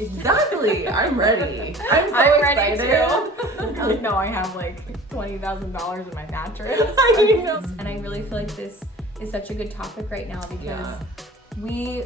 Exactly. I'm ready. I'm so excited. Ready too. No, I have like $20,000 in my mattress. I know. And I really feel like this is such a good topic right now because we,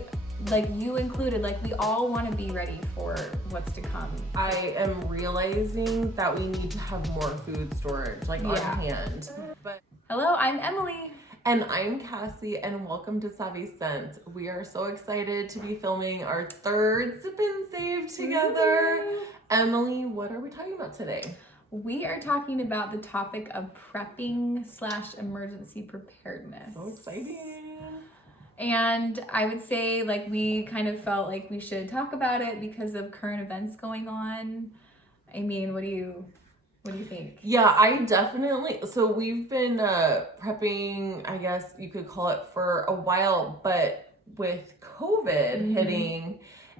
like you included, like we all want to be ready for what's to come. I am realizing that we need to have more food storage, like on hand. But hello, I'm Emily. And I'm Cassie, and welcome to Savvy Sense. We are so excited to be filming our third Sip and Save together. Emily, what are we talking about today? We are talking about the topic of prepping/emergency preparedness. So exciting. And I would say, like, we kind of felt like we should talk about it because of current events going on. I mean, what do you think? Yeah, I definitely, so we've been prepping, I guess you could call it, for a while, but with COVID hitting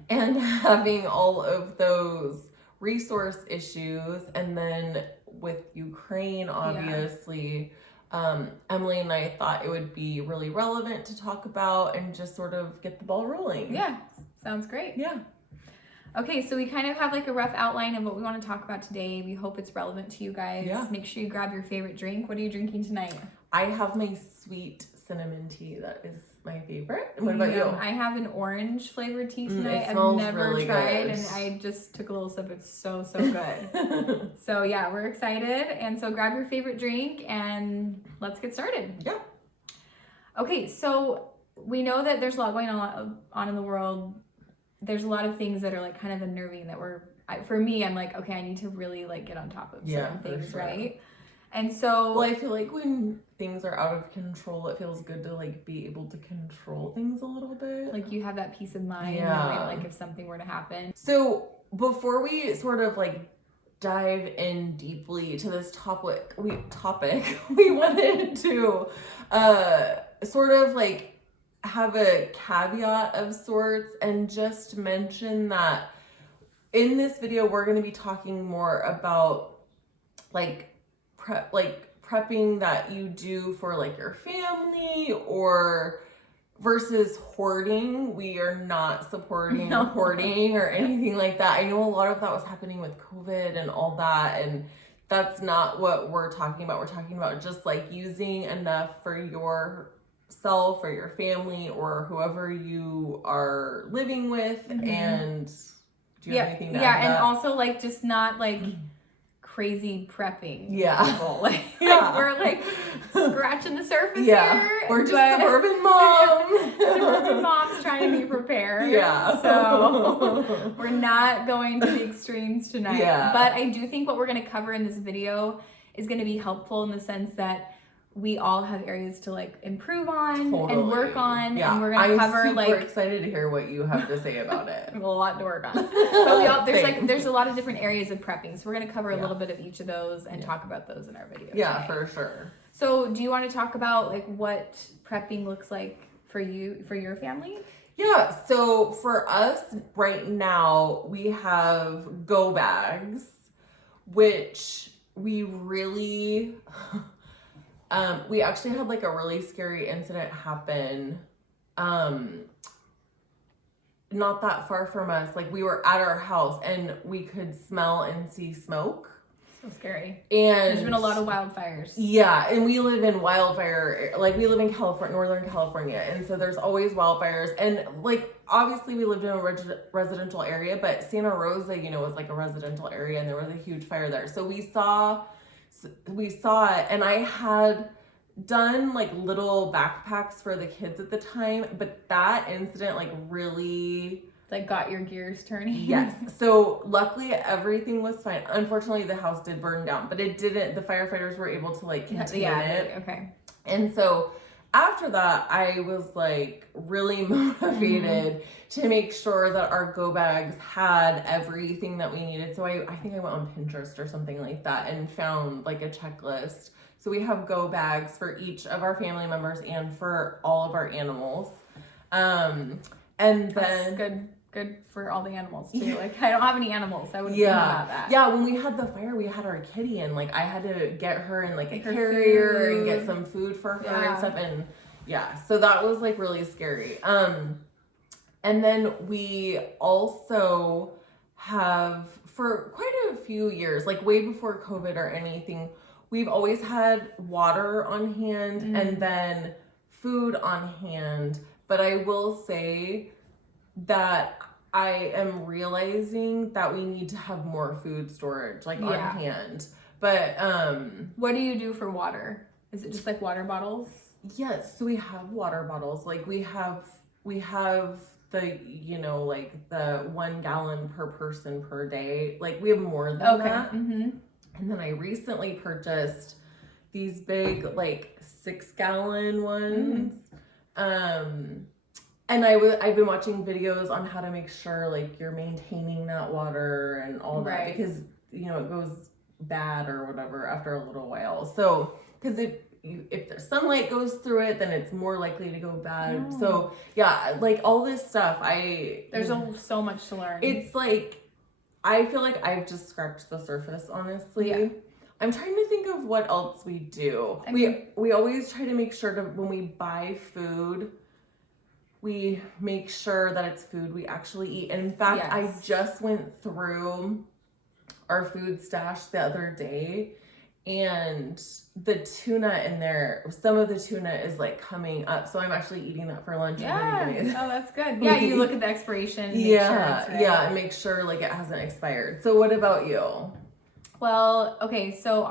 and having all of those resource issues, and then with Ukraine, obviously, Emily and I thought it would be really relevant to talk about and just sort of get the ball rolling. Yeah, sounds great. Yeah. Okay, so we kind of have like a rough outline of what we want to talk about today. We hope it's relevant to you guys. Yeah. Make sure you grab your favorite drink. What are you drinking tonight? I have my sweet cinnamon tea. That is my favorite. What about you? I have an orange flavored tea tonight. It smells I've never really tried, good. and I just took a little sip. It's so good. So yeah, we're excited. And so grab your favorite drink and let's get started. Yeah. Okay, so we know that there's a lot going on in the world. There's a lot of things that are like kind of unnerving that for me, I'm like, okay, I need to really like get on top of certain things, right? And so, well, I feel like when things are out of control, it feels good to like be able to control things a little bit. like you have that peace of mind, knowing like if something were to happen. So before we sort of like dive in deeply to this topic, we wanted to sort of like have a caveat of sorts and just mention that in this video we're going to be talking more about like prepping that you do for like your family or versus hoarding. We are not supporting hoarding or anything like that. I know a lot of that was happening with COVID and all that, and that's not what we're talking about. We're talking about just like using enough for yourself or your family or whoever you are living with. And do you have anything to add to and that? also like just not like crazy prepping people. Like, we're like scratching the surface here. We're just suburban moms. Suburban moms trying to be prepared. So we're not going to the extremes tonight. But I do think what we're going to cover in this video is going to be helpful in the sense that we all have areas to like improve on and work on, and we're gonna cover I'm super excited to hear what you have to say about it. a lot to work on. But there's a lot of different areas of prepping, so we're gonna cover a little bit of each of those and talk about those in our video. Yeah, for sure. So, do you want to talk about like what prepping looks like for your family? Yeah. So for us right now, we have go bags, which we really. We actually had like a really scary incident happen, not that far from us. Like we were at our house and we could smell and see smoke. So scary. And there's been a lot of wildfires. Yeah, and we live in we live in California, Northern California, and so there's always wildfires. And like obviously we lived in a residential area, but Santa Rosa, was like a residential area, and there was a huge fire there. So we saw it, and I had done like little backpacks for the kids at the time, but that incident like really like got your gears turning. Yes. So luckily everything was fine. Unfortunately the house did burn down, but it didn't, the firefighters were able to like contain it. Okay. And so after that, I was like really motivated to make sure that our go bags had everything that we needed. So I think I went on Pinterest or something like that and found like a checklist. So we have go bags for each of our family members and for all of our animals. And then that's good for all the animals too. Like I don't have any animals. I wouldn't think about that. Yeah, when we had the fire, we had our kitty and like I had to get her in like a carrier and get some food for her and stuff. And so that was like really scary. And then we also have, for quite a few years, like way before COVID or anything, we've always had water on hand and then food on hand. But I will say that I am realizing that we need to have more food storage, like on hand. But what do you do for water? Is it just like water bottles? Yes, so we have water bottles. Like we have the, you know, like the 1 gallon per person per day. Like we have more than that. And then I recently purchased these big like 6 gallon ones. And I've been watching videos on how to make sure like you're maintaining that water and all that, because you know it goes bad or whatever after a little while. So because if the sunlight goes through it, then it's more likely to go bad. So yeah, like all this stuff, there's so much to learn. It's like I feel like I've just scratched the surface, honestly. I'm trying to think of what else we do. We always try to make sure to, when we buy food, we make sure that it's food we actually eat. And in fact, I just went through our food stash the other day, and the tuna in there, some of the tuna is like coming up. So I'm actually eating that for lunch. Oh, that's good. Yeah, you look at the expiration. And make sure like it hasn't expired. So what about you? Well, okay, so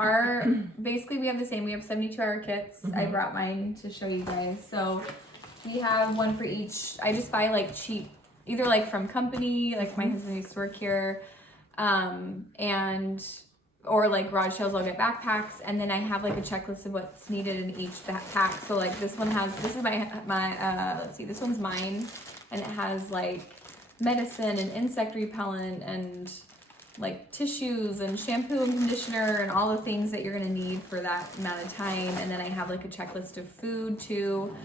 basically we have the same. We have 72-hour kits. I brought mine to show you guys. So we have one for each. I just buy like cheap, either like from company, like my husband used to work here, or like garage sales, I'll get backpacks, and then I have like a checklist of what's needed in each pack. So like this is my let's see, this one's mine, and it has like medicine and insect repellent and like tissues and shampoo and conditioner and all the things that you're gonna need for that amount of time. And then I have like a checklist of food too.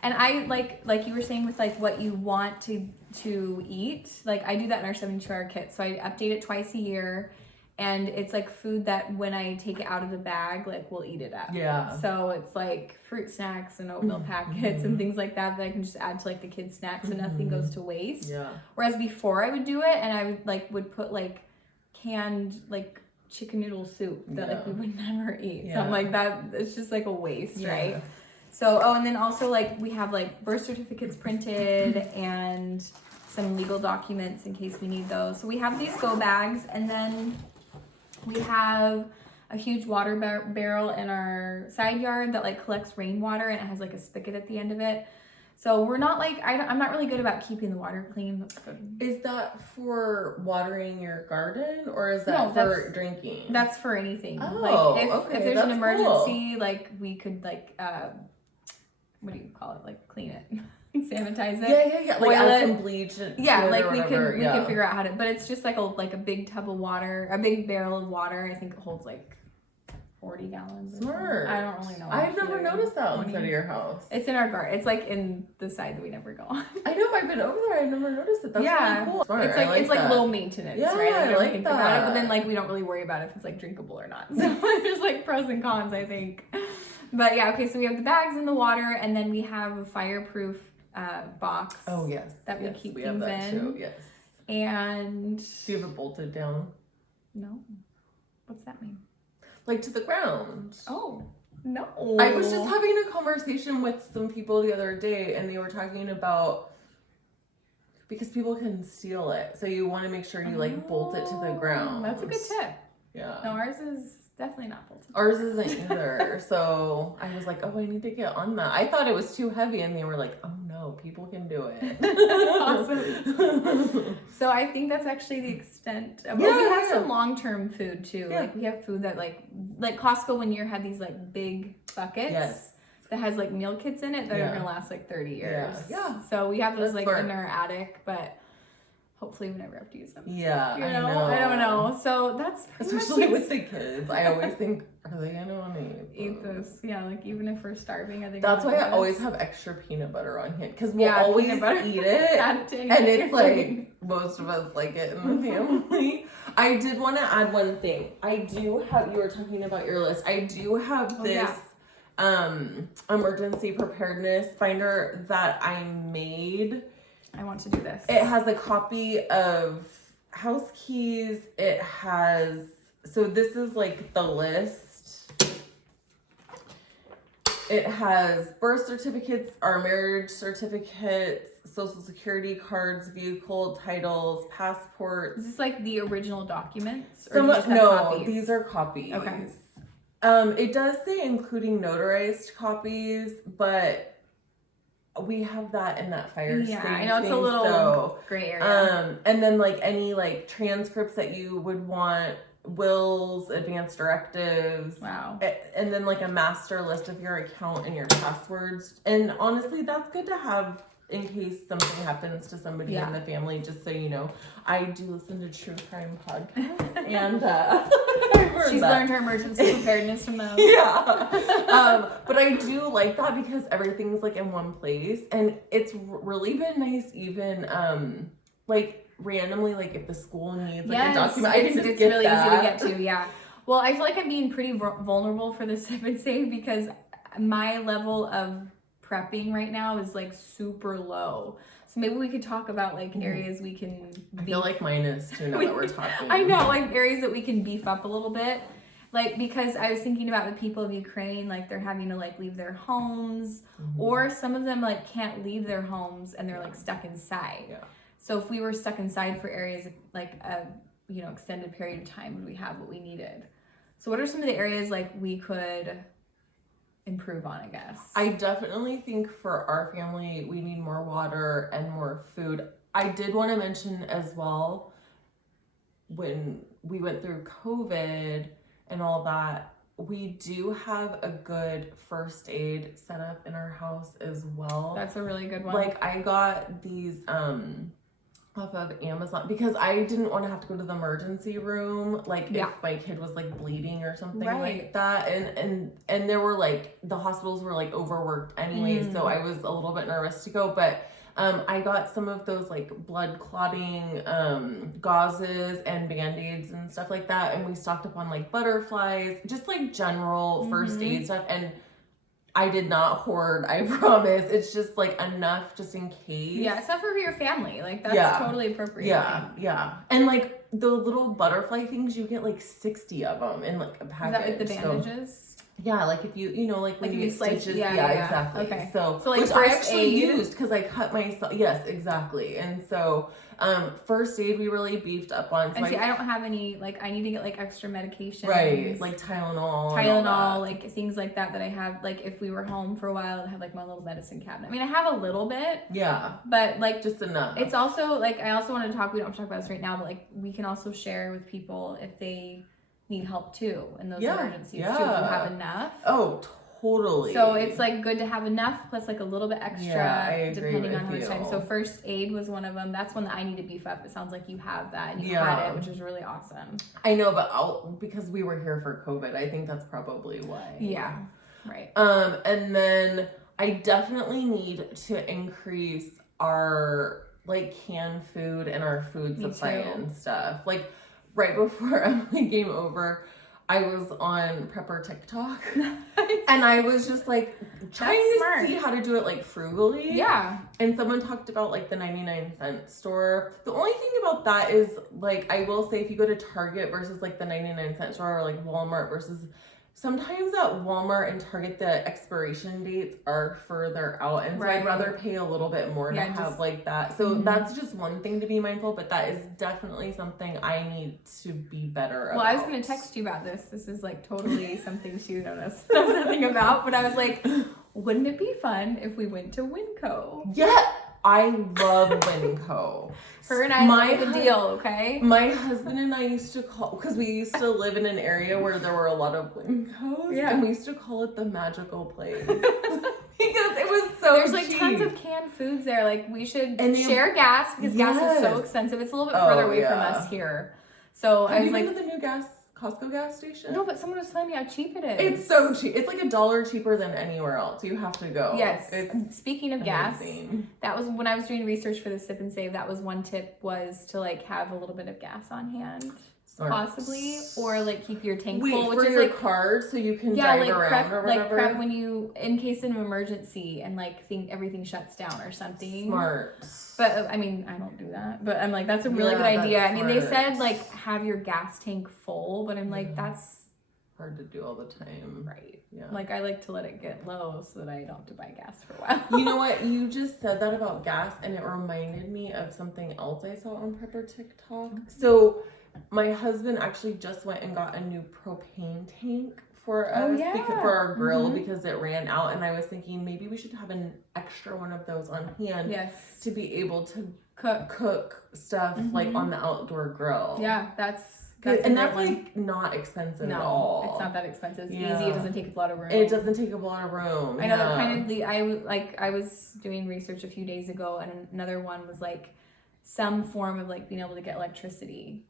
And I like you were saying with like what you want to eat, like I do that in our 72-hour kit. So I update it twice a year, and it's like food that when I take it out of the bag, like we'll eat it up. Yeah. So it's like fruit snacks and oatmeal packets and things like that I can just add to like the kids' snacks, and nothing goes to waste. Yeah. Whereas before I would do it, and I would put like canned like chicken noodle soup that like we would never eat. So I'm like, that it's just like a waste, right? So, and then also like we have like birth certificates printed and some legal documents in case we need those. So we have these go bags, and then we have a huge water barrel in our side yard that like collects rainwater, and it has like a spigot at the end of it. So we're not like, I'm not really good about keeping the water clean. That's good. Is that for watering your garden, or is that for drinking? That's for anything. Oh, like if there's an emergency, like we could like, what do you call it? Like clean it, sanitize it. Yeah. Like add some bleach. Like we can figure out how to. But it's just like a big tub of water, a big barrel of water. I think it holds like 40 gallons. Smart. I don't really know. I've never noticed that inside of your house. It's in our garden. It's like in the side that we never go on. I know. I've been over there. I've never noticed it. That's really cool. Smart. It's like low maintenance, right? I like that. About it, but then like we don't really worry about if it's like drinkable or not. So there's like pros and cons, I think. But yeah, okay. So we have the bags and the water, and then we have a fireproof box. Oh yes. That we keep we things have that in. Too. Yes. And do you have it bolted down? No. What's that mean? Like to the ground. Oh, no. I was just having a conversation with some people the other day, and they were talking about, because people can steal it, so you want to make sure you like bolt it to the ground. That's a good tip. Yeah. No, ours is definitely not bolted. Ours isn't either. So I was like, oh, I need to get on that. I thought it was too heavy, and they were like, oh no, people can do it. That's awesome. So I think that's actually the extent of, we have some long-term food too. Yeah. Like we have food that like Costco one year had these like big buckets that has like meal kits in it that are gonna last like 30 years. Yeah. So we have those in our attic, but hopefully we never have to use them. Yeah, I know. I don't know. So that's especially with the kids. I always think, are they gonna want to eat this? Yeah, like even if we're starving, I think that's why I always have extra peanut butter on hand, because we'll always eat it, and it's like most of us like it in the family. I did want to add one thing. I do have. You were talking about your list. I do have this. Emergency preparedness binder that I made. I want to do this. It has a copy of house keys, it has, so this is like the list. It has birth certificates, our marriage certificates, social security cards, vehicle titles, passports. Is this like the original documents? Or no, copies? These are copies. Okay. It does say including notarized copies, but we have that in that fire safety. Yeah, I know it's a little gray area. And then like any like transcripts that you would want, wills, advanced directives. Wow. And then like a master list of your account and your passwords. And honestly, that's good to have in case something happens to somebody in the family, just so you know. I do listen to true crime podcasts, and she's learned her emergency preparedness from those. Yeah. But I do like that because everything's like in one place, and it's really been nice even like randomly, like if the school needs like a document, I can just get really that. Easy to get to. Yeah. Well, I feel like I'm being pretty vulnerable for the Sip and Save because my level of prepping right now is like super low. So maybe we could talk about like areas we can I feel like mine is too now that we're talking. I know, like areas that we can beef up a little bit. Like, because I was thinking about the people of Ukraine, like they're having to like leave their homes, or some of them like can't leave their homes and they're like stuck inside. Yeah. So if we were stuck inside for areas like a extended period of time, would we have what we needed? So what are some of the areas like we could improve on, I guess? I definitely think for our family, we need more water and more food. I did want to mention as well, when we went through COVID and all that, we do have a good first aid set up in our house as well. That's a really good one. Like I got these off of Amazon because I didn't want to have to go to the emergency room like if my kid was like bleeding or something like that, and there were like the hospitals were like overworked anyway, so I was a little bit nervous to go, but I got some of those like blood clotting gauzes and band-aids and stuff like that, and we stocked up on like butterflies, just like general first aid stuff. And I did not hoard, I promise. It's just like enough just in case. Yeah, it's not for your family. Like that's totally appropriate. Yeah. And like the little butterfly things, you get like 60 of them in like a package. Is that like the bandages? Yeah, like if you know, like when you get stitches. Yeah, exactly. Okay. So like which I actually used because I cut myself. Yes, exactly. And so first aid we really beefed up on. So and see, I don't have any, like I need to get like extra medication. Right, like Tylenol, like things like that I have. Like if we were home for a while, I'd have like my little medicine cabinet. I mean, I have a little bit. Yeah. But like just enough. It's also like, I also want to talk, we don't have to talk about this right now, but like we can also share with people if they need help too in those emergencies too, if you have enough. Oh, totally. So it's like good to have enough plus like a little bit extra depending on how much time. So first aid was one of them. That's one that I need to beef up. It sounds like you have that and you had it, which is really awesome. I know, but because we were here for COVID, I think that's probably why. Yeah. Right. And then I definitely need to increase our like canned food and our food supply and stuff. Like right before Emily came over, I was on Prepper TikTok and I was just like trying to see how to do it like frugally. Yeah. And someone talked about like the 99-cent store. The only thing about that is like, I will say if you go to Target versus like the 99-cent store, or like Walmart versus, sometimes at Walmart and Target, the expiration dates are further out. And so I'd rather pay a little bit more to have like that. So that's just one thing to be mindful, but that is definitely something I need to be better about. Well, I was going to text you about this. This is like totally something she knows nothing about, but I was like, wouldn't it be fun if we went to Winco? Yeah. I love Winco. Her and I made the deal, okay? My husband and I used to call, because we used to live in an area where there were a lot of Wincos, and we used to call it the magical place. Because it was so There's cheap. Like tons of canned foods there. Like we should share gas because gas is so expensive. It's a little bit further away from us here. So I was like, been to the new Costco gas station? No, but someone was telling me how cheap it is. It's so cheap. It's like $1 cheaper than anywhere else. You have to go. Yes. Speaking of gas, that was when I was doing research for the Sip and Save. That was one tip, was to like have a little bit of gas on hand. possibly, or like keep your tank full, which for is your like card so you can drive around prep, or whatever. like prep when you, in case of an emergency and like think everything shuts down or something. Smart. But I mean, I don't do that, but I'm like, that's a really good idea. I mean, they said like have your gas tank full, but I'm like, that's hard to do all the time. Right. Yeah. Like I like to let it get low so that I don't have to buy gas for a while. You know what? You just said that about gas and it reminded me of something else I saw on Prepper TikTok. So my husband actually just went and got a new propane tank for us for our grill because it ran out, and I was thinking maybe we should have an extra one of those on hand to be able to cook stuff like on the outdoor grill. Yeah, that's like not expensive at all. It's not that expensive. It's easy. It doesn't take a lot of room. It doesn't take a lot of room. I know that kind of I was doing research a few days ago, and another one was like some form of like being able to get electricity.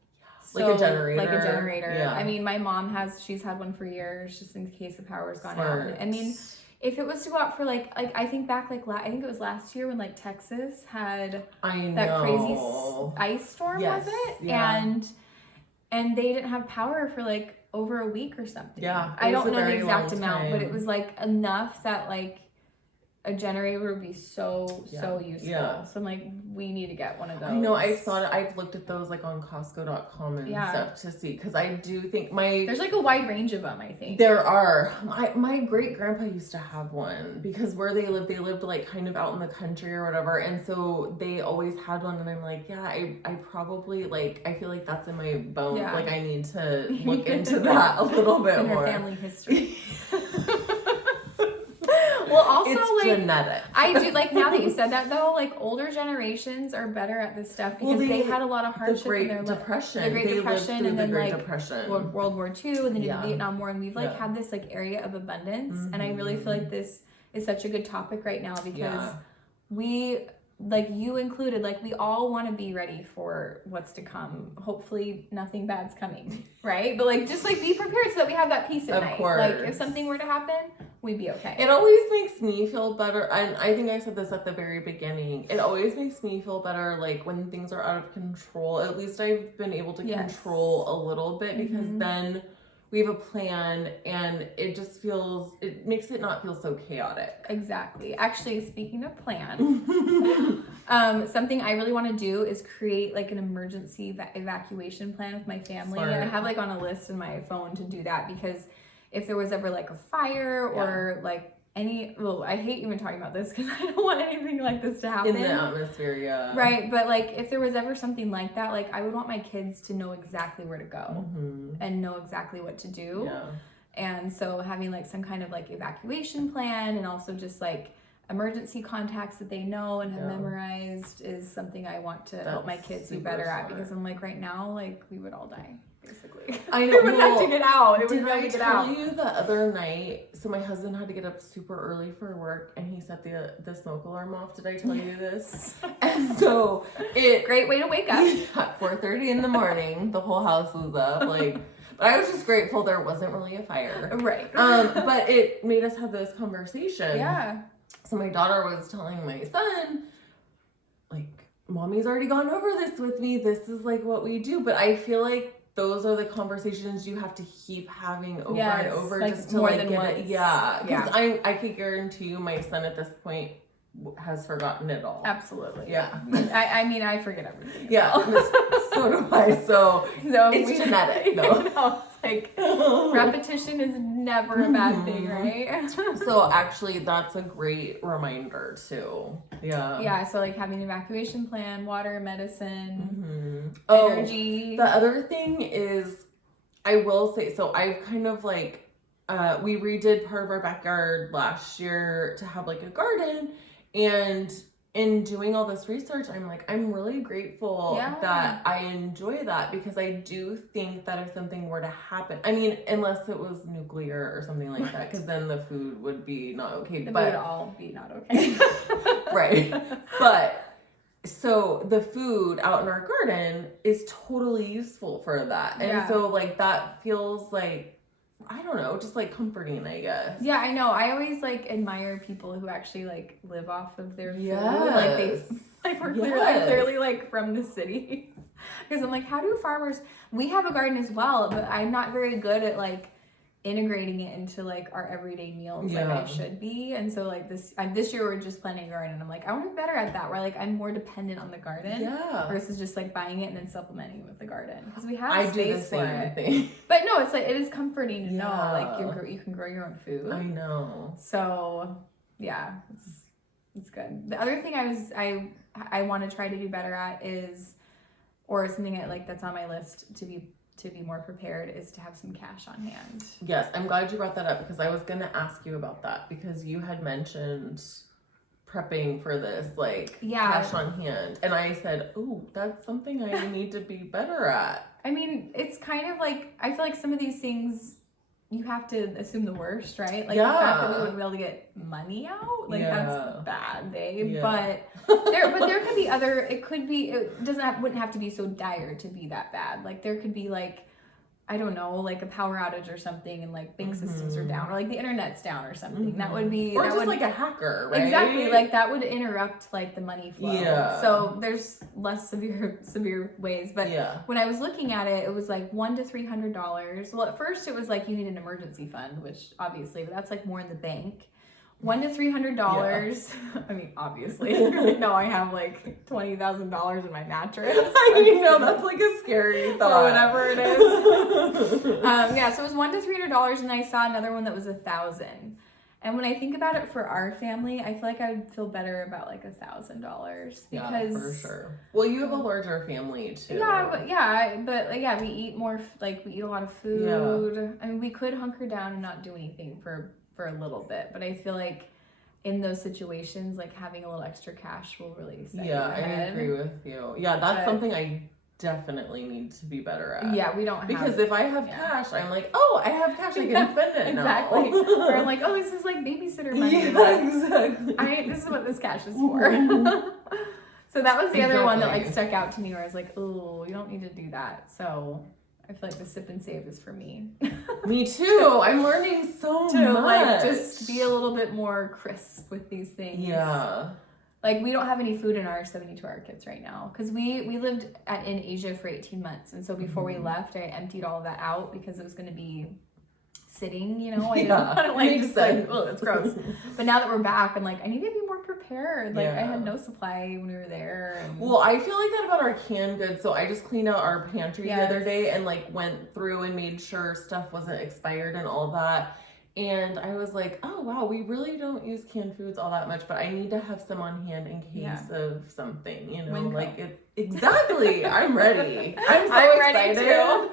So, like a generator. Like a generator. Yeah. I mean, my mom she's had one for years just in case the power's gone out. I mean, if it was to go out for like I think back I think it was last year when like Texas had that crazy ice storm, was it? Yeah. And they didn't have power for like over a week or something. Yeah. I don't know the exact amount, but it was like enough that like a generator would be so useful. Yeah. So I'm like, we need to get one of those. I know. I've looked at those like on Costco.com and stuff to see, because I do think there's like a wide range of them. I think there are. My great grandpa used to have one because where they lived like kind of out in the country or whatever, and so they always had one. And I'm like, yeah, I probably like, I feel like that's in my bones. Yeah. Like I need to look into that a little bit in more. Her family history. Well, also it's like genetic. I do like, now that you said that though, like older generations are better at this stuff because they had a lot of hardship in their Depression. The Great Depression, and then Great like Depression. World War II, and then the Vietnam War, and we've like had this like area of abundance, and I really feel like this is such a good topic right now because we, like you included, like we all want to be ready for what's to come. Hopefully nothing bad's coming, right? But like just like be prepared so that we have that peace at night. Of course. Like if something were to happen, we'd be okay. It always makes me feel better, and I think I said this at the very beginning. It always makes me feel better like when things are out of control. At least I've been able to control a little bit, because then we have a plan, and it makes it not feel so chaotic. Exactly. Actually, speaking of plan, something I really want to do is create like an emergency evacuation plan with my family. Smart. And I have like on a list in my phone to do that, because if there was ever like a fire or like I hate even talking about this because I don't want anything like this to happen. In the atmosphere, yeah. Right, but like if there was ever something like that, like I would want my kids to know exactly where to go and know exactly what to do. Yeah. And so having like some kind of like evacuation plan, and also just like emergency contacts that they know and have memorized, is something I want to help my kids be better at, because I'm like, right now, like we would all die. Basically. I know. It would have to get out. It would Did really I get tell out. you the other night? So my husband had to get up super early for work, and he set the smoke alarm off. Did I tell you this? And so Great way to wake up. At 4:30 in the morning, the whole house was up. Like, but I was just grateful there wasn't really a fire. Right. But it made us have this conversation. Yeah. So my daughter was telling my son, like, Mommy's already gone over this with me. This is like what we do. But I feel like those are the conversations you have to keep having over and over, like just to more like than get once. it. Yeah, because I could guarantee you, my son at this point has forgotten it all. Absolutely. Yeah. I mean, I forget everything. Yeah, so do I. So it's genetic, though. You know, it's like repetition is never a bad thing, right? So actually, that's a great reminder too. Yeah. Yeah. So like having an evacuation plan, water, medicine, Oh, energy. the other thing is, I will say, so I've kind of like, we redid part of our backyard last year to have like a garden. And in doing all this research, I'm like, I'm really grateful that I enjoy that, because I do think that if something were to happen, I mean, unless it was nuclear or something like that, because then the food would be not okay. But would all be not okay. Right. But so the food out in our garden is totally useful for that. And so like that feels like, I don't know, just like comforting, I guess. Yeah, I know. I always like admire people who actually like live off of their food. Yes. Like they Like I'm clearly like from the city. Because I'm like, how do farmers, we have a garden as well, but I'm not very good at like integrating it into like our everyday meals like I should be. And so like this year we're just planting a garden, and I'm like, I want to be better at that, where like I'm more dependent on the garden versus just like buying it and then supplementing it with the garden, because we have space for it. Thing. But no, it's like it is comforting to know like you can grow your own food. I know. So yeah, it's good. The other thing I want to try to do better at is, or something that's on my list to be more prepared, is to have some cash on hand. Yes, I'm glad you brought that up, because I was going to ask you about that, because you had mentioned prepping for this, like cash on hand. And I said, oh, that's something I need to be better at. I mean, it's kind of like, I feel like some of these things, you have to assume the worst, right? Like the fact that we wouldn't be able to get money out, like that's bad, babe. Yeah. But there could be other. It wouldn't have to be so dire to be that bad. Like there could be like, I don't know, like a power outage or something, and like bank systems are down, or like the internet's down or something. That would be, or just like a hacker, right? Exactly, like that would interrupt like the money flow. Yeah. So there's less severe ways, but when I was looking at it, it was like $100 to $300. Well, at first it was like you need an emergency fund, which obviously, but that's like more in the bank. $100 to $300. I mean, obviously, no, I have like $20,000 in my mattress. I know, that's like a scary thought. Or whatever it is. So it was $100 to $300, and I saw another one that was $1,000. And when I think about it for our family, I feel like I would feel better about like $1,000 because for sure. Well, you have a larger family too. But we eat more. Like we eat a lot of food. Yeah. I mean, we could hunker down and not do anything for a little bit, but I feel like in those situations, like having a little extra cash will really set you ahead. I agree with you. Yeah, that's something I definitely need to be better at. Yeah, we don't have, because if I have cash, I'm like, oh, I have cash, I can spend it exactly. now. Or I'm like, oh, this is like babysitter money. Exactly. This is what this cash is for. So that was the other one that like stuck out to me, where I was like, oh, you don't need to do that. So I feel like the sip and save is for me. Me too. I'm learning so much. Like just be a little bit more crisp with these things. Yeah. Like we don't have any food in our 72-hour kits right now, because we lived in Asia for 18 months, and so before we left, I emptied all of that out because it was going to be sitting, I didn't want to like just sense. Like, oh, it's gross. But now that we're back, I'm like, I need to be more prepared. Like I had no supply when we were there. And... Well, I feel like that about our canned goods. So I just cleaned out our pantry the other day and like went through and made sure stuff wasn't expired and all that. And I was like, oh wow, we really don't use canned foods all that much, but I need to have some on hand in case of something, like it. Exactly. I'm ready. I'm excited. Ready too.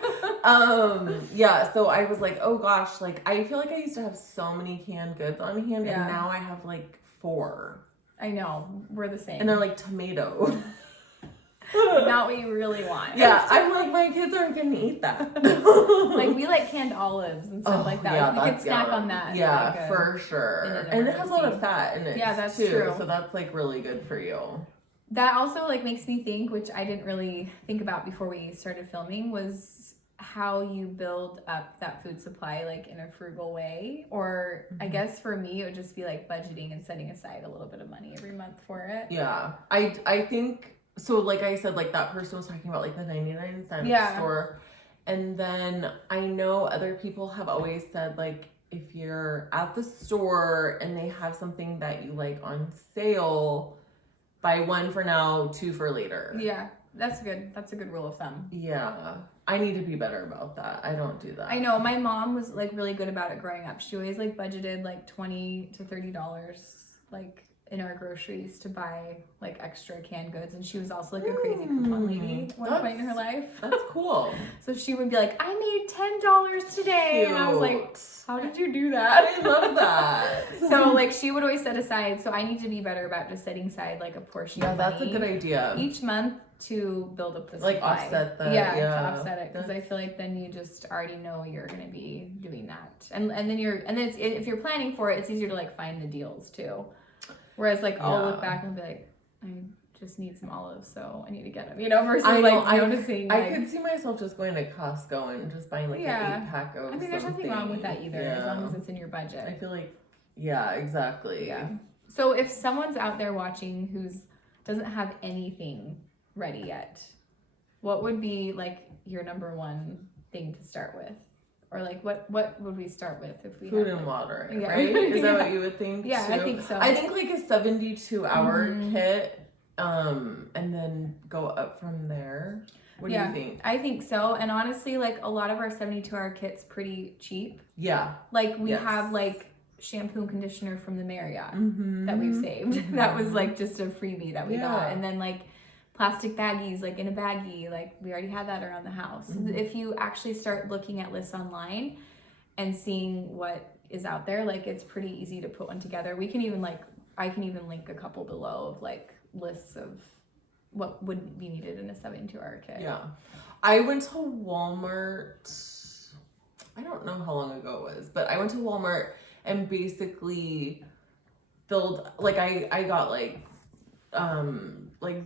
So I was like, oh gosh, like I feel like I used to have so many canned goods on hand, and now I have like 4. I know, we're the same. And they're like tomato. Not what you really want. Yeah, I'm like, my kids aren't gonna eat that. Like we like canned olives and stuff like that. Yeah, we could snack on that. Yeah, for sure. And it has a lot of fat in it. Yeah, that's too, true. So that's like really good for you. That also like makes me think, which I didn't really think about before we started filming, was how you build up that food supply like in a frugal way. Or I guess for me it would just be like budgeting and setting aside a little bit of money every month for it. Yeah. I think so, like I said, like that person was talking about like the 99-cent store. And then I know other people have always said, like, if you're at the store and they have something that you like on sale, buy 1 for now, 2 for later. Yeah, that's good. That's a good rule of thumb. Yeah. I need to be better about that. I don't do that. I know. My mom was like really good about it growing up. She always like budgeted like $20 to $30 like in our groceries to buy like extra canned goods, and she was also like a crazy coupon lady at one point in her life. That's cool. So she would be like, I made $10 today. Cute. And I was like, how did you do that? I love that. So like she would always set aside, so I need to be better about just setting aside like a portion of money. That's a good idea. Each month to build up the supply. Like offset that. To offset it, because I feel like then you just already know you're going to be doing that. And then if you're planning for it, it's easier to like find the deals too. Whereas, like, I'll look back and be like, I just need some olives, so I need to get them, versus, noticing. I could see myself just going to Costco and just buying, like, an 8-pack of something. There's nothing wrong with that either, as long as it's in your budget. I feel like, exactly. Yeah. So if someone's out there watching who's doesn't have anything ready yet, what would be like your number one thing to start with? Or like what would we start with if we food had, and water, yeah. right? Is that what you would think? Yeah, too? I think so. I think like a 72-hour kit, and then go up from there. What do you think? I think so. And honestly, like a lot of our 72-hour kit's pretty cheap. Yeah. Like we have like shampoo and conditioner from the Marriott that we've saved. Mm-hmm. That was like just a freebie that we got. And then like plastic baggies, like in a baggie, like we already had that around the house. If you actually start looking at lists online and seeing what is out there, like it's pretty easy to put one together. We can even I can even link a couple below of like lists of what would be needed in a 72-hour kit. Yeah. I went to Walmart, I don't know how long ago it was, but I went to Walmart and basically filled, like I got like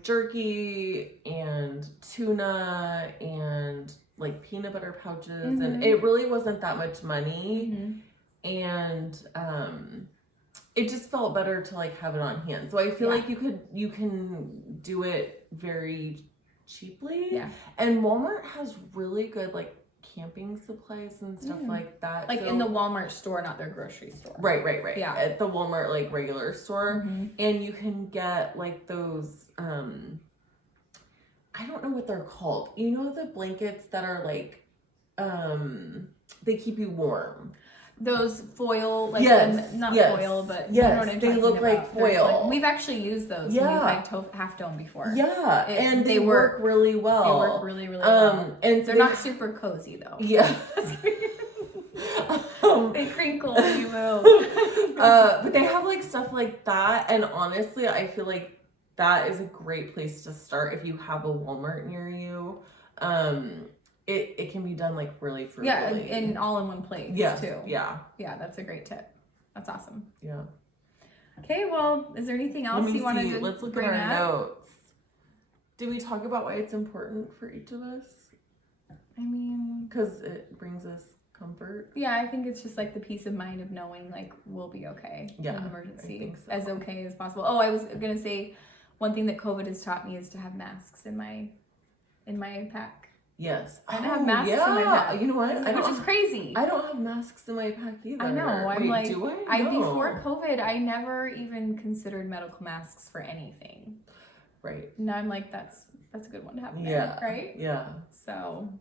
jerky and tuna and like peanut butter pouches, and it really wasn't that much money. And it just felt better to like have it on hand. So I feel like you can do it very cheaply. Yeah. And Walmart has really good like camping supplies and stuff like that. Like in the Walmart store, not their grocery store. Right. Yeah. At the Walmart like regular store. And you can get like those I don't know what they're called. You know the blankets that are like they keep you warm. Those foil, like not foil, but you know what I'm they look about. like foil. Like, we've actually used those. Yeah, we've like half dome before. Yeah, and they work really well. They work really well. And they're not super cozy though. Yeah, they crinkle when you move. But they have like stuff like that, and honestly, I feel like that is a great place to start if you have a Walmart near you. It can be done like really frugally. Yeah, and all in one place too. Yeah. Yeah, that's a great tip. That's awesome. Yeah. Okay, well, is there anything else you wanted to Let's look bring at our up? notes. Did we talk about why it's important for each of us? I mean, because it brings us comfort. Yeah, I think it's just like the peace of mind of knowing like we'll be okay in an emergency. I think so. As okay as possible. Oh, I was gonna say one thing that COVID has taught me is to have masks in my pack. Yes. I don't have masks in my pack. You know what? Which is crazy. I don't have masks in my pack either. I know. I'm like, do I? No. Before COVID, I never even considered medical masks for anything. Right. Now I'm like, that's a good one to have. Yeah. Right. Yeah. So.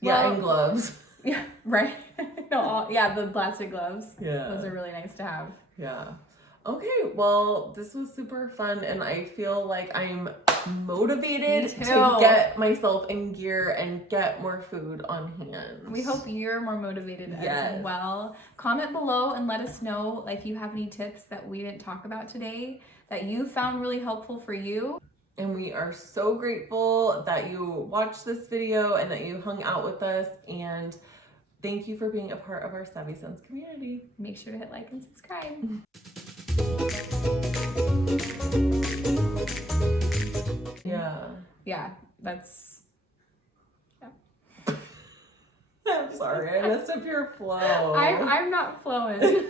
Yeah, and gloves. Yeah. Right. The plastic gloves. Yeah. Those are really nice to have. Yeah. Okay, well, this was super fun, and I feel like I'm motivated to get myself in gear and get more food on hand. We hope you're more motivated as well. Comment below and let us know if you have any tips that we didn't talk about today that you found really helpful for you. And we are so grateful that you watched this video and that you hung out with us, and thank you for being a part of our Savvy Sense community. Make sure to hit like and subscribe. Yeah, that's... I'm sorry, I messed up your flow. I'm not flowing.